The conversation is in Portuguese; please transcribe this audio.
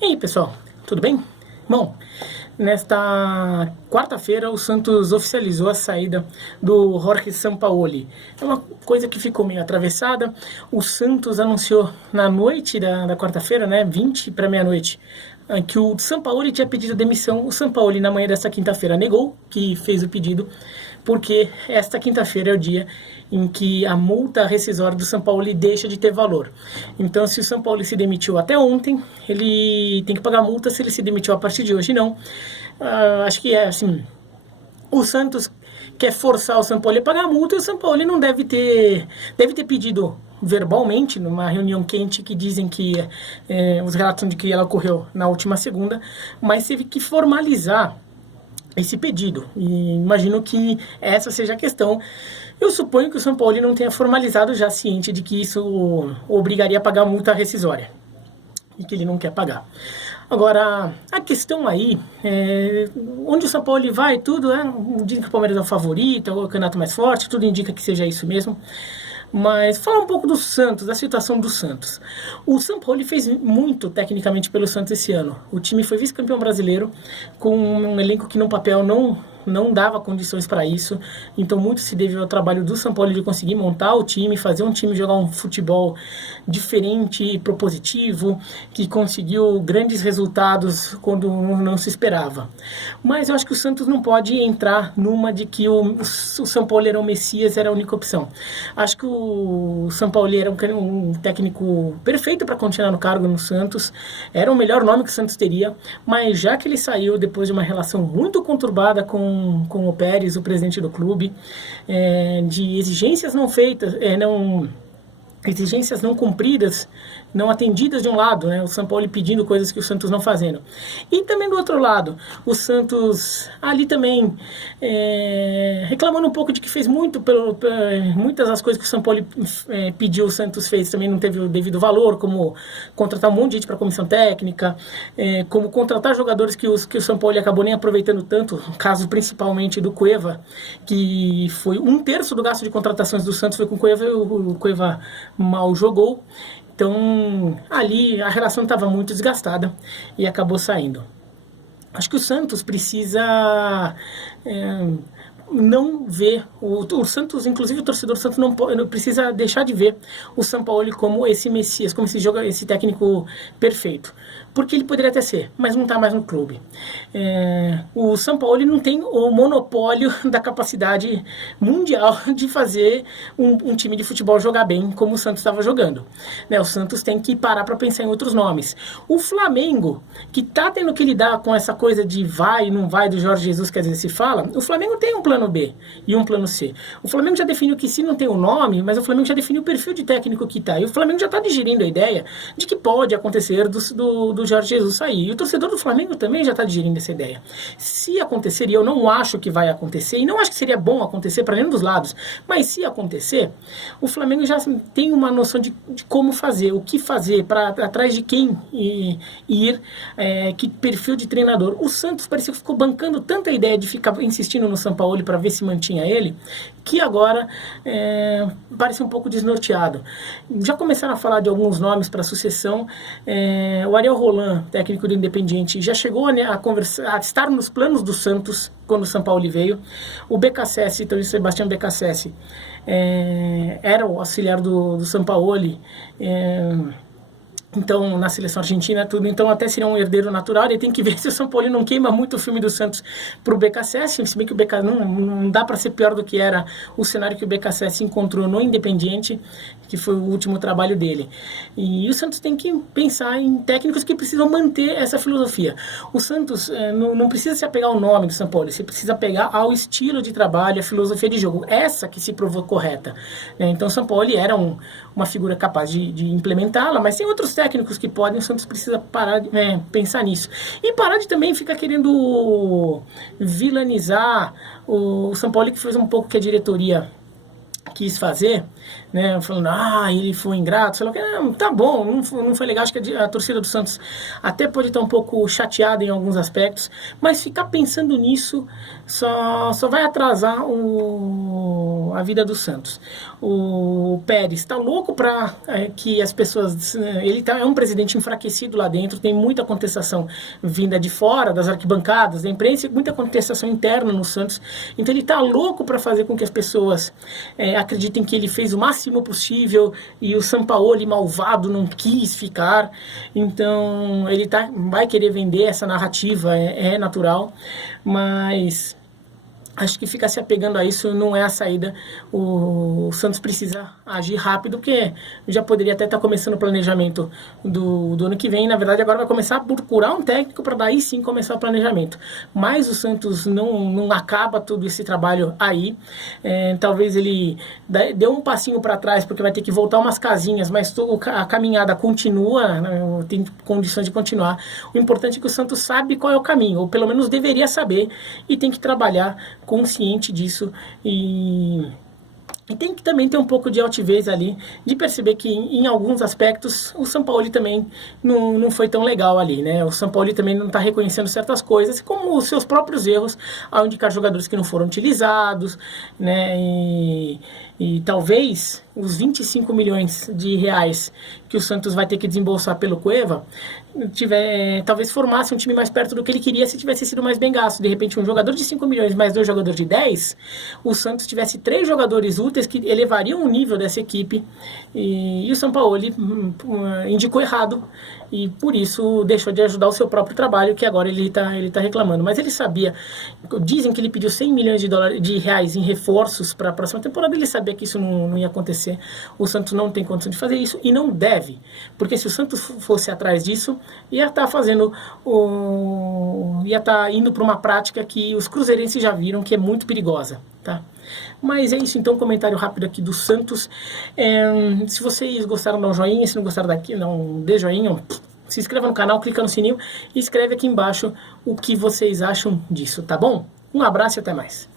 E aí, pessoal, tudo bem? Bom, nesta quarta-feira o Santos oficializou a saída do Jorge Sampaoli. É uma coisa que ficou meio atravessada. O Santos anunciou na noite da quarta-feira, né, 20 para meia-noite, que o Sampaoli tinha pedido demissão. O Sampaoli, na manhã desta quinta-feira, negou que fez o pedido, porque esta quinta-feira é o dia em que a multa rescisória do Sampaoli deixa de ter valor. Então, se o Sampaoli se demitiu até ontem, ele tem que pagar multa. Se ele se demitiu a partir de hoje, não. Acho que é assim, o Santos quer forçar o Sampaoli a pagar a multa, e o Sampaoli não deve ter pedido verbalmente, numa reunião quente, que dizem que os relatos de que ela ocorreu na última segunda, mas teve que formalizar esse pedido, e imagino que essa seja a questão. Eu suponho que o Sampaoli não tenha formalizado, já ciente de que isso o obrigaria a pagar a multa rescisória, e que ele não quer pagar. Agora, a questão aí, onde o Sampaoli vai, tudo, dizem que o Palmeiras é o favorito, é o campeonato mais forte, tudo indica que seja isso mesmo. Mas falar um pouco do Santos, da situação do Santos. O Sampaoli fez muito tecnicamente pelo Santos esse ano. O time foi vice-campeão brasileiro, com um elenco que no papel não dava condições para isso. Então muito se deve ao trabalho do Sampaoli de conseguir montar o time, fazer um time jogar um futebol diferente e propositivo, que conseguiu grandes resultados quando não se esperava. Mas eu acho que o Santos não pode entrar numa de que o Sampaoli era o Messias, era a única opção. Acho que o Sampaoli era um técnico perfeito para continuar no cargo no Santos, era o melhor nome que o Santos teria, mas já que ele saiu depois de uma relação muito conturbada com o Pérez, o presidente do clube, de exigências não feitas, exigências não cumpridas, não atendidas de um lado, né? O Sampaoli pedindo coisas que o Santos não fazendo. E também do outro lado, o Santos ali também reclamando um pouco de que fez muitas das coisas que o Sampaoli pediu, o Santos fez, também não teve o devido valor, como contratar um monte de gente para a comissão técnica, como contratar jogadores que o Sampaoli acabou nem aproveitando tanto, caso principalmente do Cueva, que foi 1/3 do gasto de contratações do Santos foi com o Cueva, e o Cueva mal jogou. Então, ali a relação estava muito desgastada e acabou saindo. Acho que o Santos precisa não ver o Santos, inclusive o torcedor do Santos não precisa deixar de ver o Sampaoli como esse Messias, como esse técnico perfeito, porque ele poderia até ser, mas não está mais no clube. O Sampaoli não tem o monopólio da capacidade mundial de fazer um time de futebol jogar bem como o Santos estava jogando, né? O Santos tem que parar para pensar em outros nomes. O Flamengo, que está tendo que lidar com essa coisa de vai e não vai do Jorge Jesus, que às vezes se fala, o Flamengo tem um plano B e um plano C. O Flamengo já definiu que se não tem o nome, mas o Flamengo já definiu o perfil de técnico que está. E o Flamengo já está digerindo a ideia de que pode acontecer do Jorge Jesus sair. E o torcedor do Flamengo também já está digerindo essa ideia. Se acontecer, e eu não acho que vai acontecer, e não acho que seria bom acontecer para nenhum dos lados, mas se acontecer, o Flamengo já tem uma noção de como fazer, o que fazer, atrás de quem ir, que perfil de treinador. O Santos parecia que ficou bancando tanta ideia de ficar insistindo no Sampaoli para ver se mantinha ele, que agora parece um pouco desnorteado. Já começaram a falar de alguns nomes para sucessão. O Ariel Roland, técnico do Independiente, já chegou a estar nos planos do Santos quando o Sampaoli veio. O BKSS, então o Sebastião BKSS, era o auxiliar do Sampaoli, então na seleção argentina, tudo, então até seria um herdeiro natural. E tem que ver se o Sampaoli não queima muito o filme do Santos para o BKSS, se bem que o BK não dá para ser pior do que era o cenário que o BKSS encontrou no Independiente, que foi o último trabalho dele. E o Santos tem que pensar em técnicos que precisam manter essa filosofia. O Santos não precisa se apegar ao nome do Sampaoli, você precisa pegar ao estilo de trabalho, a filosofia de jogo, essa que se provou correta. Então o Sampaoli era uma figura capaz de implementá-la, mas tem outros técnicos que podem. O Santos precisa parar de pensar nisso. E parar de também ficar querendo vilanizar o Sampaoli, que fez um pouco que a diretoria quis fazer, né, falando, ele foi ingrato, sei lá o que. Não, tá bom, não foi legal. Acho que a torcida do Santos até pode estar um pouco chateada em alguns aspectos, mas ficar pensando nisso só vai atrasar a vida do Santos. O Pérez está louco para que as pessoas... Ele é um presidente enfraquecido lá dentro, tem muita contestação vinda de fora, das arquibancadas, da imprensa, e muita contestação interna no Santos. Então ele está louco para fazer com que as pessoas acreditem que ele fez o máximo possível e o Sampaoli malvado não quis ficar. Então ele vai querer vender essa narrativa, é natural, mas acho que ficar se apegando a isso não é a saída. O Santos precisa agir rápido, porque já poderia até estar começando o planejamento do ano que vem. Na verdade, agora vai começar a procurar um técnico para daí sim começar o planejamento. Mas o Santos não acaba todo esse trabalho aí. Talvez ele dê um passinho para trás, porque vai ter que voltar umas casinhas, mas a caminhada continua, né, tem condições de continuar. O importante é que o Santos sabe qual é o caminho, ou pelo menos deveria saber, e tem que trabalhar consciente disso e tem que também ter um pouco de altivez ali, de perceber que em alguns aspectos o Sampaoli também não foi tão legal ali, né? O Sampaoli também não está reconhecendo certas coisas, como os seus próprios erros, ao indicar jogadores que não foram utilizados, né? E talvez os 25 milhões de reais que o Santos vai ter que desembolsar pelo Cueva talvez formasse um time mais perto do que ele queria se tivesse sido mais bem gasto. De repente, um jogador de 5 milhões mais 2 jogadores de 10, o Santos tivesse 3 jogadores úteis que elevariam o nível dessa equipe, e o Sampaoli indicou errado, e por isso deixou de ajudar o seu próprio trabalho, que agora ele tá reclamando. Mas ele sabia, dizem que ele pediu 100 milhões de reais em reforços para a próxima temporada, ele sabia que isso não ia acontecer. O Santos não tem condição de fazer isso e não deve, porque se o Santos fosse atrás disso, ia estar indo para uma prática que os cruzeirenses já viram que é muito perigosa, tá? Mas é isso, então, um comentário rápido aqui do Santos. Se vocês gostaram, dá um joinha. Se não gostaram daqui, não dê joinha. Se inscreva no canal, clica no sininho e escreve aqui embaixo o que vocês acham disso, tá bom? Um abraço e até mais.